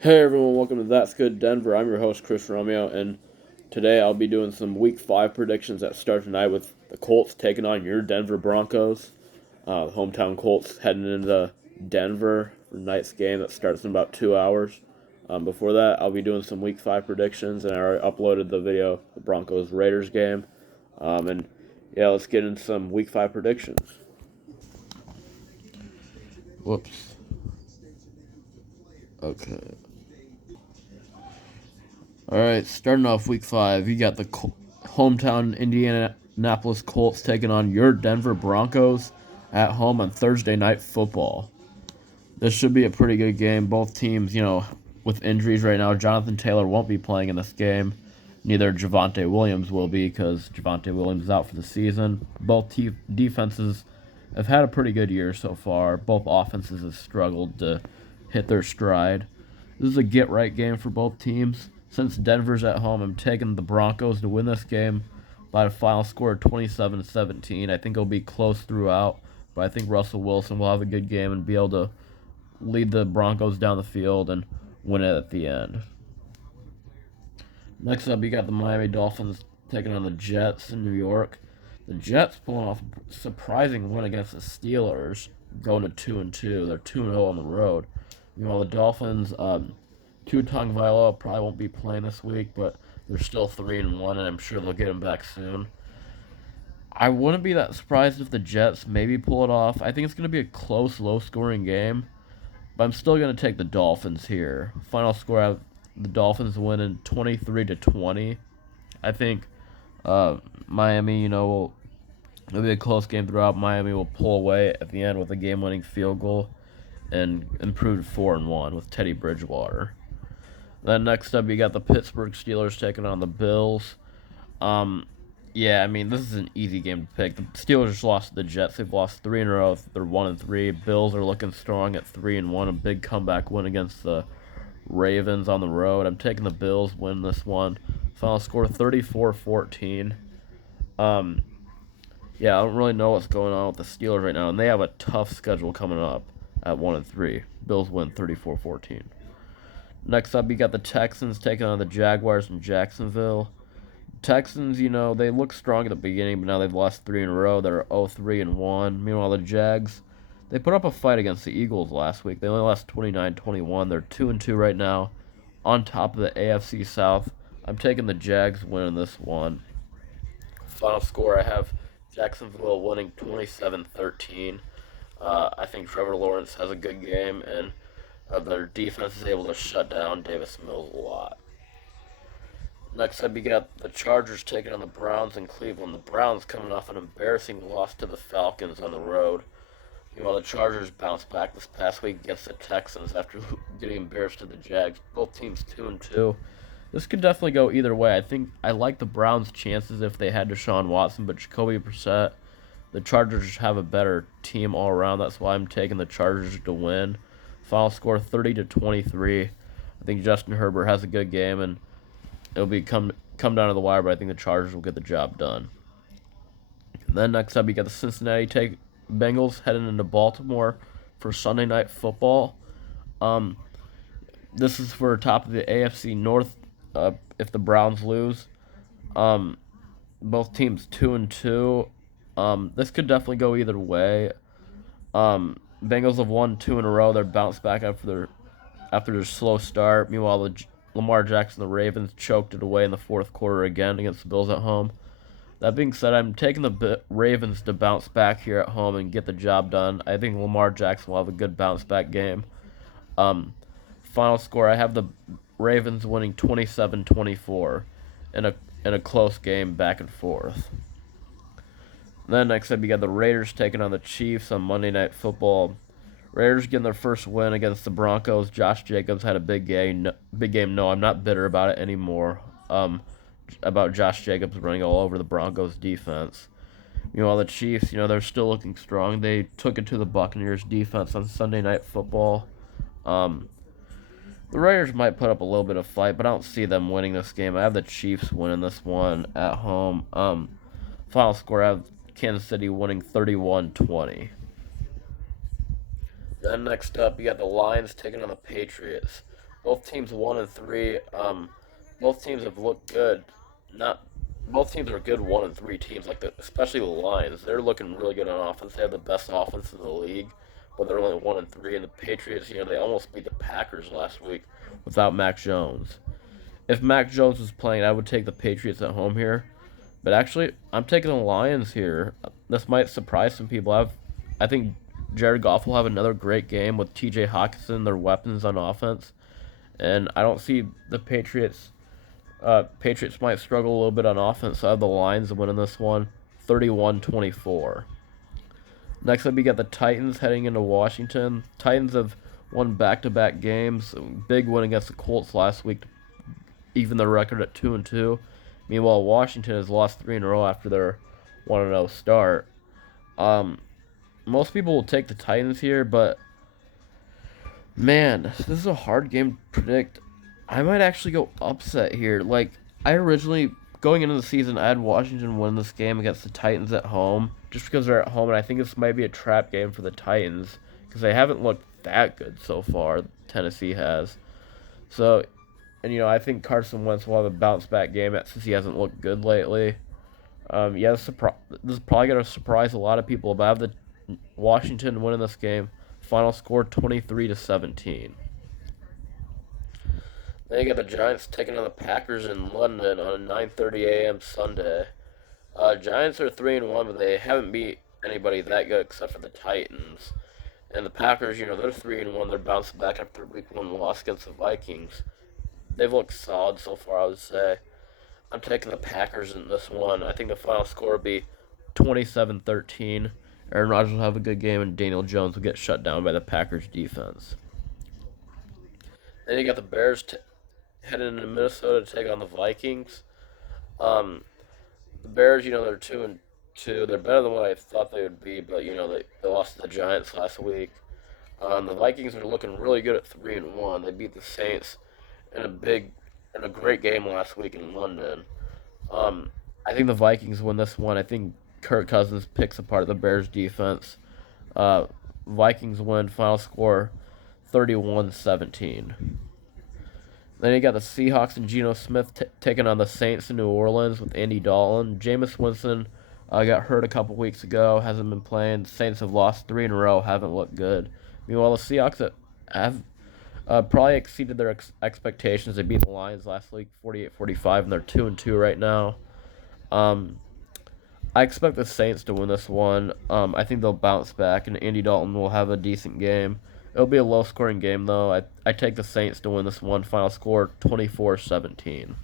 Hey everyone, welcome to That's Good Denver. I'm your host Chris Romeo, and today I'll be doing some Week 5 predictions that start tonight with the Colts taking on your Denver Broncos. Hometown Colts heading into Denver for tonight's game that starts in about 2 hours. Before that, I'll be doing some Week 5 predictions, and I already uploaded the video, the Broncos Raiders game. And yeah, let's get into some Week 5 predictions. Whoops. Okay. All right, starting off Week 5, you got the hometown Indianapolis Colts taking on your Denver Broncos at home on Thursday Night Football. This should be a pretty good game. Both teams, with injuries right now, Jonathan Taylor won't be playing in this game. Neither Javonte Williams will be because Javonte Williams is out for the season. Both defenses have had a pretty good year so far. Both offenses have struggled to hit their stride. This is a get-right game for both teams. Since Denver's at home, I'm taking the Broncos to win this game by a final score of 27-17. I think it'll be close throughout, but I think Russell Wilson will have a good game and be able to lead the Broncos down the field and win it at the end. Next up, you got the Miami Dolphins taking on the Jets in New York. The Jets pulling off a surprising win against the Steelers, going to 2-2. They're 2-0 on the road. The Dolphins, Tua Tagovailoa probably won't be playing this week, but they're still 3-1, and I'm sure they'll get him back soon. I wouldn't be that surprised if the Jets maybe pull it off. I think it's going to be a close, low-scoring game, but I'm still going to take the Dolphins here. Final score: I have the Dolphins winning 23-20. I think Miami, it'll be a close game throughout. Miami will pull away at the end with a game-winning field goal and improve to 4-1 with Teddy Bridgewater. Then next up, you got the Pittsburgh Steelers taking on the Bills. Yeah, I mean, this is an easy game to pick. The Steelers just lost to the Jets. They've lost three in a row. They're 1-3. Bills are looking strong at 3-1. A big comeback win against the Ravens on the road. I'm taking the Bills win this one. Final score 34-14. Yeah, I don't really know what's going on with the Steelers right now, and they have a tough schedule coming up at 1-3. Bills win 34-14. Next up, you got the Texans taking on the Jaguars in Jacksonville. Texans, they look strong at the beginning, but now they've lost three in a row. They're 0-3-1. Meanwhile, the Jags, they put up a fight against the Eagles last week. They only lost 29-21. They're 2-2 right now, on top of the AFC South. I'm taking the Jags winning this one. Final score: I have Jacksonville winning 27-13. I think Trevor Lawrence has a good game, and their defense is able to shut down Davis Mills a lot. Next up, you got the Chargers taking on the Browns in Cleveland. The Browns coming off an embarrassing loss to the Falcons on the road. The Chargers bounced back this past week against the Texans after getting embarrassed to the Jags. Both teams 2-2. This could definitely go either way. I think I like the Browns' chances if they had Deshaun Watson, but Jacoby Brissett, the Chargers have a better team all around. That's why I'm taking the Chargers to win. Final score 30-23. I think Justin Herbert has a good game, and it'll be come down to the wire, but I think the Chargers will get the job done. And then next up, you got the Cincinnati Bengals heading into Baltimore for Sunday Night Football. This is for top of the AFC North. If the Browns lose, both teams 2-2. This could definitely go either way. Bengals have won two in a row. They're bounced back after their slow start. Meanwhile, Lamar Jackson, the Ravens, choked it away in the fourth quarter again against the Bills at home. That being said, I'm taking the Ravens to bounce back here at home and get the job done. I think Lamar Jackson will have a good bounce back game. Final score: I have the Ravens winning 27-24 in a close game back and forth. Then next up, you got the Raiders taking on the Chiefs on Monday Night Football. Raiders getting their first win against the Broncos. Josh Jacobs had a big game. No, I'm not bitter about it anymore. About Josh Jacobs running all over the Broncos defense. The Chiefs, they're still looking strong. They took it to the Buccaneers defense on Sunday Night Football. The Raiders might put up a little bit of fight, but I don't see them winning this game. I have the Chiefs winning this one at home. Final score: I have Kansas City winning 31-20. Then next up, you got the Lions taking on the Patriots. Both teams 1 and 3. Both teams have looked good. Not both teams are good 1 and 3 teams. Especially the Lions, they're looking really good on offense. They have the best offense in the league, but they're only 1 and 3. And the Patriots, they almost beat the Packers last week without Mac Jones. If Mac Jones was playing, I would take the Patriots at home here. But actually, I'm taking the Lions here. This might surprise some people. I think Jared Goff will have another great game with T.J. Hockenson, their weapons on offense, and I don't see the Patriots. Patriots might struggle a little bit on offense. So I have the Lions winning this one, 31-24. Next up, we got the Titans heading into Washington. Titans have won back-to-back games. Big win against the Colts last week to even their record at 2-2. Meanwhile, Washington has lost 3 in a row after their 1-0 start. Most people will take the Titans here, but man, this is a hard game to predict. I might actually go upset here. I originally, going into the season, I had Washington win this game against the Titans at home, just because they're at home, and I think this might be a trap game for the Titans, because they haven't looked that good so far. Tennessee has. So, and I think Carson Wentz will have a bounce back game since he hasn't looked good lately. Yeah, this is probably going to surprise a lot of people, but I have the Washington winning this game. Final score 23-17. Then you got the Giants taking on the Packers in London on a 9:30 a.m. Sunday. Giants are 3-1, but they haven't beat anybody that good except for the Titans. And the Packers, they're 3-1. They're bouncing back after Week 1 loss against the Vikings. They've looked solid so far, I would say. I'm taking the Packers in this one. I think the final score will be 27-13. Aaron Rodgers will have a good game, and Daniel Jones will get shut down by the Packers defense. Then you got the Bears heading into Minnesota to take on the Vikings. The Bears, they're 2-2. They're better than what I thought they would be, but they lost to the Giants last week. The Vikings are looking really good at 3-1. They beat the Saints in a great game last week in London. I think the Vikings win this one. I think Kirk Cousins picks apart the Bears defense. Vikings win. Final score 31-17. Then you got the Seahawks and Geno Smith taking on the Saints in New Orleans with Andy Dalton. Jameis Winston got hurt a couple weeks ago, hasn't been playing. The Saints have lost 3 in a row, haven't looked good. Meanwhile, the Seahawks have probably exceeded their expectations. They beat the Lions last week 48-45, and they're 2-2 right now. I expect the Saints to win this one. I think they'll bounce back, and Andy Dalton will have a decent game. It'll be a low-scoring game, though. I take the Saints to win this one. Final score 24-17.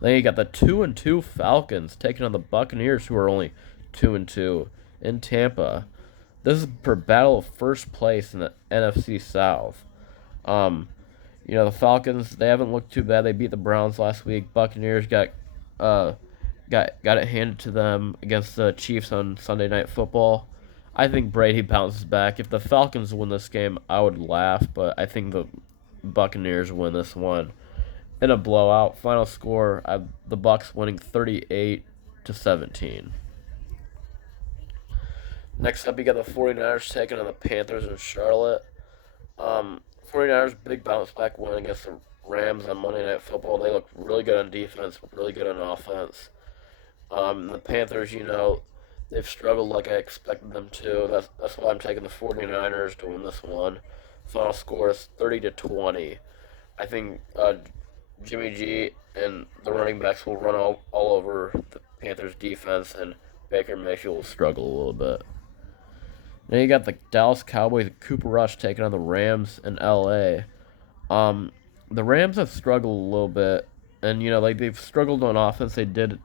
Then you got the 2-2 Falcons taking on the Buccaneers, who are only 2-2 in Tampa. This is for battle of first place in the NFC South. The Falcons, they haven't looked too bad. They beat the Browns last week. Buccaneers got it handed to them against the Chiefs on Sunday Night Football. I think Brady bounces back. If the Falcons win this game, I would laugh, but I think the Buccaneers win this one in a blowout. Final score, the Bucs winning 38-17. Next up, you got the 49ers taking on the Panthers in Charlotte. 49ers, big bounce back win against the Rams on Monday Night Football. They look really good on defense, really good on offense. The Panthers, they've struggled like I expected them to. That's why I'm taking the 49ers to win this one. Final score is 30-20. I think Jimmy G and the running backs will run all over the Panthers defense, and Baker Mayfield will struggle a little bit. Then you got the Dallas Cowboys and Cooper Rush taking on the Rams in LA. The Rams have struggled a little bit, and they've struggled on offense. They did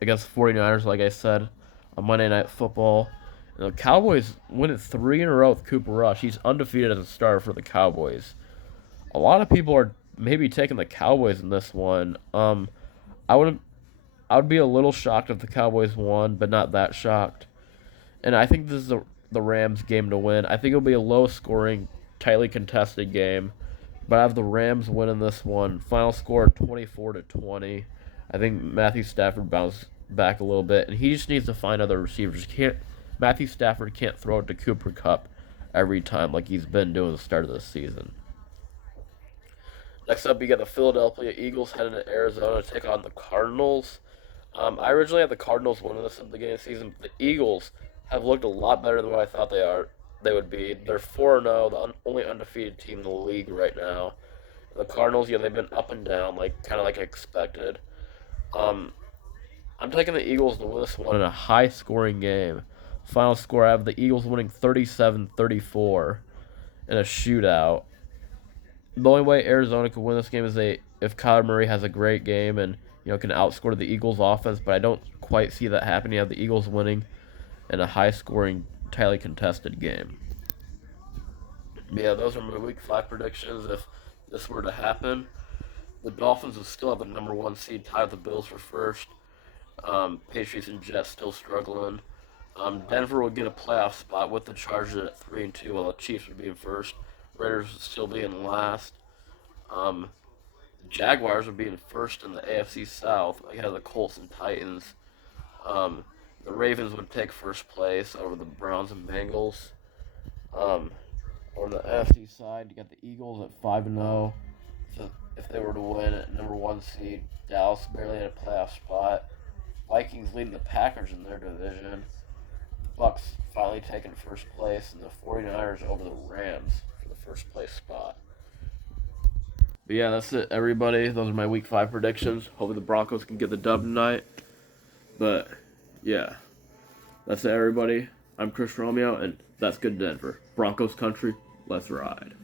against the 49ers, like I said, on Monday Night Football. And the Cowboys win it 3 in a row with Cooper Rush. He's undefeated as a starter for the Cowboys. A lot of people are maybe taking the Cowboys in this one. I would be a little shocked if the Cowboys won, but not that shocked. And I think this is the Rams' game to win. I think it'll be a low-scoring, tightly contested game, but I have the Rams winning this one. Final score 24-20. I think Matthew Stafford bounced back a little bit, and he just needs to find other receivers. Matthew Stafford can't throw it to Cooper Kupp every time like he's been doing at the start of this season. Next up, you got the Philadelphia Eagles heading to Arizona to take on the Cardinals. I originally had the Cardinals winning this at the beginning of the season, but the Eagles have looked a lot better than what I thought they would be. They're 4-0, the only undefeated team in the league right now. The Cardinals, they've been up and down, kind of like expected. Um, I'm taking the Eagles to win this one in a high-scoring game. Final score, I have the Eagles winning 37-34 in a shootout. The only way Arizona could win this game is if Kyler Murray has a great game and can outscore the Eagles offense, but I don't quite see that happening. You have the Eagles winning in a high-scoring, tightly contested game. But yeah, those are my Week 5 predictions. If this were to happen, the Dolphins would still have the number 1 seed, tied with the Bills for first. Patriots and Jets still struggling. Denver would get a playoff spot with the Chargers at 3-2, while the Chiefs would be in first. Raiders would still be in last. The Jaguars would be in first in the AFC South, ahead of the Colts and Titans. The Ravens would take first place over the Browns and Bengals. On the AFC side, you got the Eagles at 5-0. So if they were to win at number 1 seed, Dallas barely had a playoff spot. Vikings leading the Packers in their division. Bucks finally taking first place, and the 49ers over the Rams for the first place spot. But yeah, that's it, everybody. Those are my Week 5 predictions. Hopefully the Broncos can get the dub tonight. But yeah, that's it, everybody. I'm Chris Romeo, and that's good Denver. Broncos country, let's ride.